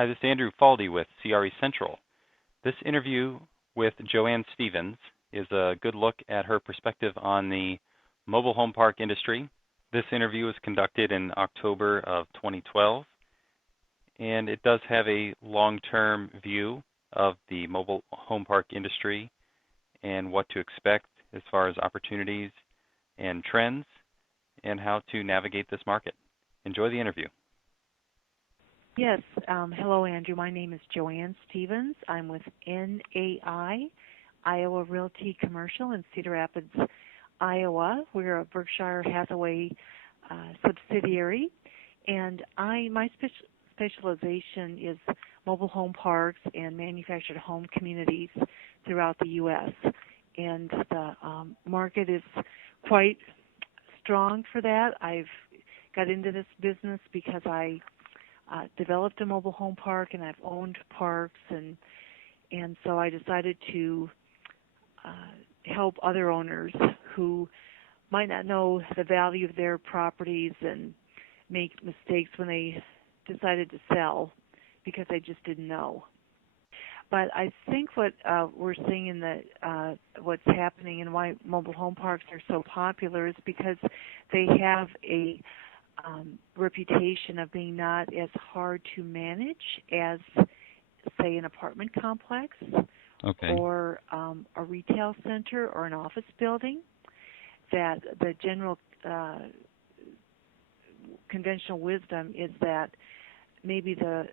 Hi, this is Andrew Faldy with CRE Central. This interview with Joanne Stevens is a good look at her perspective on the mobile home park industry. This interview was conducted in October of 2012, and it does have a long-term view of the mobile home park industry and what to expect as far as opportunities and trends and how to navigate this market. Enjoy the interview. Yes. Hello, Andrew. My name is Joanne Stevens. I'm with NAI, Iowa Realty Commercial in Cedar Rapids, Iowa. We're a Berkshire Hathaway subsidiary, and my specialization is mobile home parks and manufactured home communities throughout the U.S. And the market is quite strong for that. I've got into this business because I developed a mobile home park, and I've owned parks, and so I decided to help other owners who might not know the value of their properties and make mistakes when they decided to sell because they just didn't know. But I think what we're seeing in what's happening and why mobile home parks are so popular is because they have a reputation of being not as hard to manage as, say, an apartment complex or a retail center or an office building. That the general conventional wisdom is that maybe the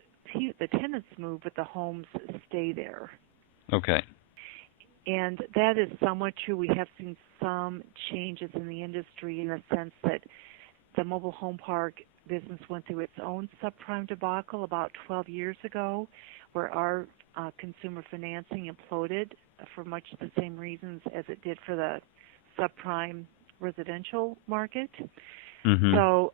tenants move, but the homes stay there. Okay. And that is somewhat true. We have seen some changes in the industry in the sense that the mobile home park business went through its own subprime debacle about 12 years ago, where our consumer financing imploded for much the same reasons as it did for the subprime residential market. Mm-hmm. So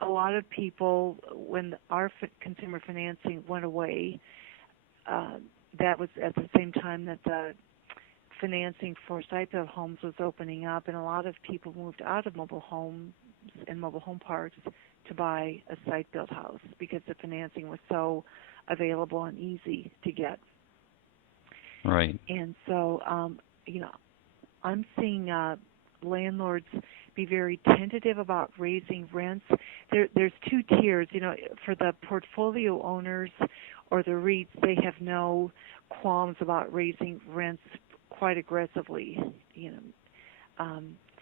a lot of people, when our consumer financing went away, that was at the same time that the financing for site-built homes was opening up, and a lot of people moved out of mobile homes and mobile home parks to buy a site-built house because the financing was so available and easy to get. Right. And so, I'm seeing landlords be very tentative about raising rents. There's two tiers. For the portfolio owners or the REITs, they have no qualms about raising rents quite aggressively,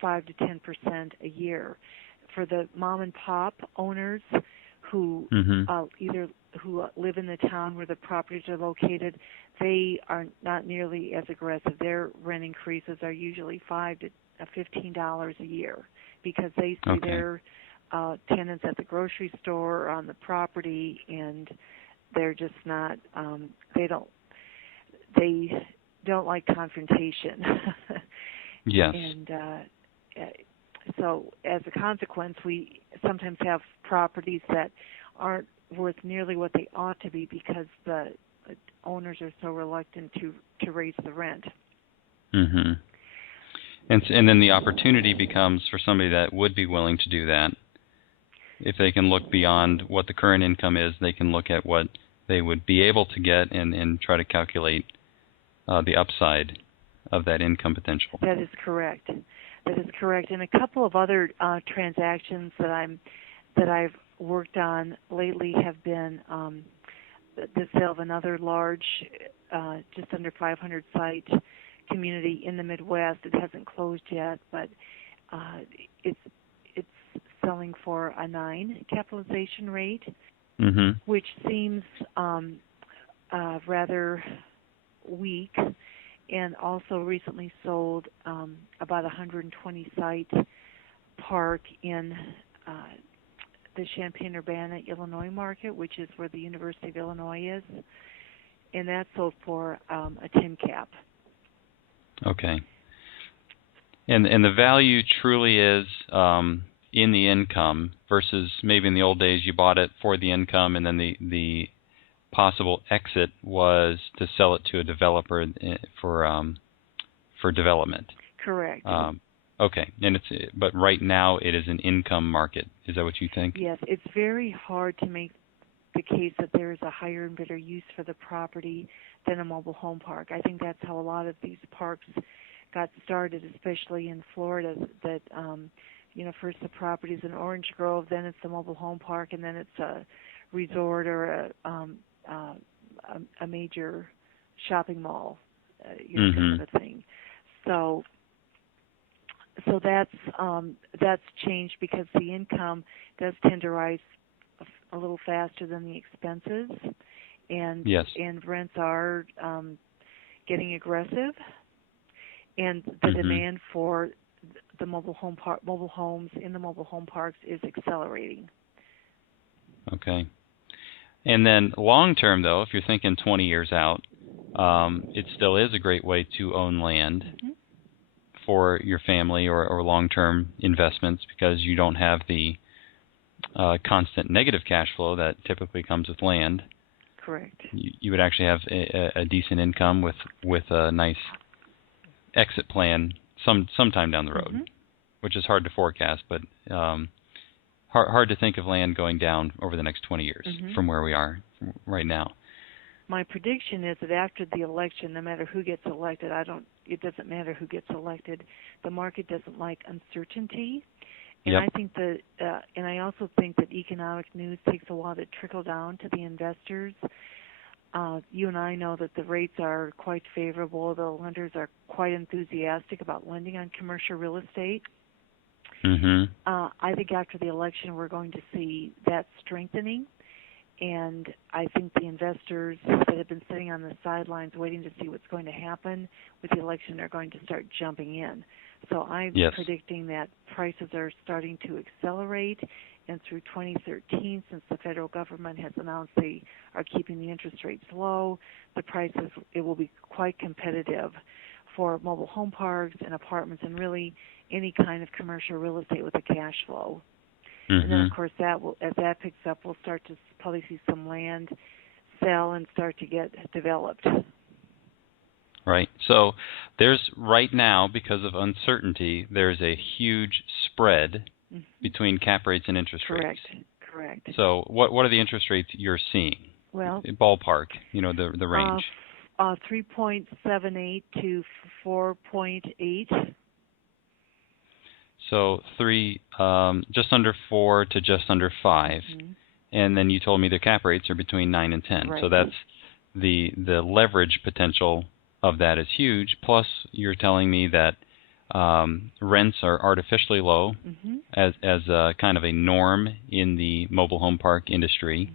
5 to 10% a year. For the mom and pop owners who either who live in the town where the properties are located, they are not nearly as aggressive. Their rent increases are usually $5 to $15 a year because they see their tenants at the grocery store or on the property, and they're just not. They don't like confrontation. Yes. And so as a consequence, we sometimes have properties that aren't worth nearly what they ought to be because the owners are so reluctant to raise the rent. Mm-hmm. And then the opportunity becomes for somebody that would be willing to do that. If they can look beyond what the current income is, they can look at what they would be able to get and try to calculate the upside of that income potential. That is correct. And a couple of other transactions that I've worked on lately have been the sale of another large, just under 500 site community in the Midwest. It hasn't closed yet, but it's selling for a 9 capitalization rate, which seems rather weak. And also recently sold about 120 site park in the Champaign-Urbana, Illinois market, which is where the University of Illinois is, and that sold for a 10 cap. Okay. And the value truly is in the income versus maybe in the old days you bought it for the income and then the possible exit was to sell it to a developer for development. Correct. Okay, but right now it is an income market. Is that what you think? Yes, it's very hard to make the case that there is a higher and better use for the property than a mobile home park. I think that's how a lot of these parks got started, especially in Florida, that first the property's in Orange Grove, then it's a mobile home park, and then it's a resort or a major shopping mall, kind of a thing. So that's changed because the income does tend to rise a little faster than the expenses, and rents are getting aggressive, and the demand for the mobile homes in the mobile home parks is accelerating. Okay. And then long term, though, if you're thinking 20 years out, it still is a great way to own land for your family or long-term investments, because you don't have the constant negative cash flow that typically comes with land. Correct. You would actually have a decent income with a nice exit plan sometime down the road, which is hard to forecast, but hard to think of land going down over the next 20 years from where we are right now. My prediction is that after the election, no matter who gets elected, it doesn't matter who gets elected. The market doesn't like uncertainty, and I think that, and I also think that economic news takes a while to trickle down to the investors. You and I know that the rates are quite favorable. The lenders are quite enthusiastic about lending on commercial real estate. I think after the election, we're going to see that strengthening. And I think the investors that have been sitting on the sidelines waiting to see what's going to happen with the election are going to start jumping in. So I'm predicting that prices are starting to accelerate, and through 2013, since the federal government has announced they are keeping the interest rates low, the prices, it will be quite competitive for mobile home parks and apartments and really any kind of commercial real estate with a cash flow. And then, of course, as that picks up, we'll start to probably see some land sell and start to get developed. Right. So there's right now, because of uncertainty, there's a huge spread between cap rates and interest rates. Correct. So what are the interest rates you're seeing? Well, ballpark, the range. 3.78 to 4.8. So just under 4 to just under 5. And then you told me the cap rates are between 9 and 10. Right. So that's the leverage potential of that is huge. Plus, you're telling me that rents are artificially low as a kind of a norm in the mobile home park industry.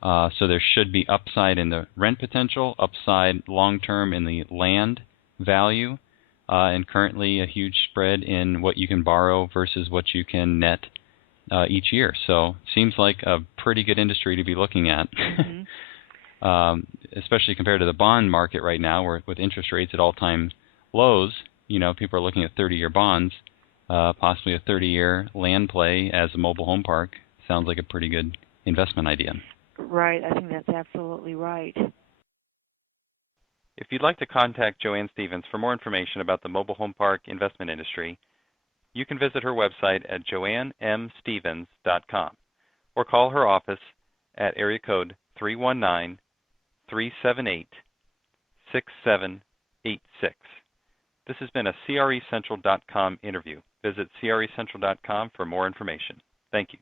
So there should be upside in the rent potential, upside long-term in the land value, and currently a huge spread in what you can borrow versus what you can net each year. So seems like a pretty good industry to be looking at, especially compared to the bond market right now, where with interest rates at all-time lows, people are looking at 30-year bonds, possibly a 30-year land play as a mobile home park. Sounds like a pretty good investment idea. Right. I think that's absolutely right. If you'd like to contact Joanne Stevens for more information about the mobile home park investment industry, you can visit her website at joannemstevens.com or call her office at area code 319-378-6786. This has been a CRECentral.com interview. Visit CRECentral.com for more information. Thank you.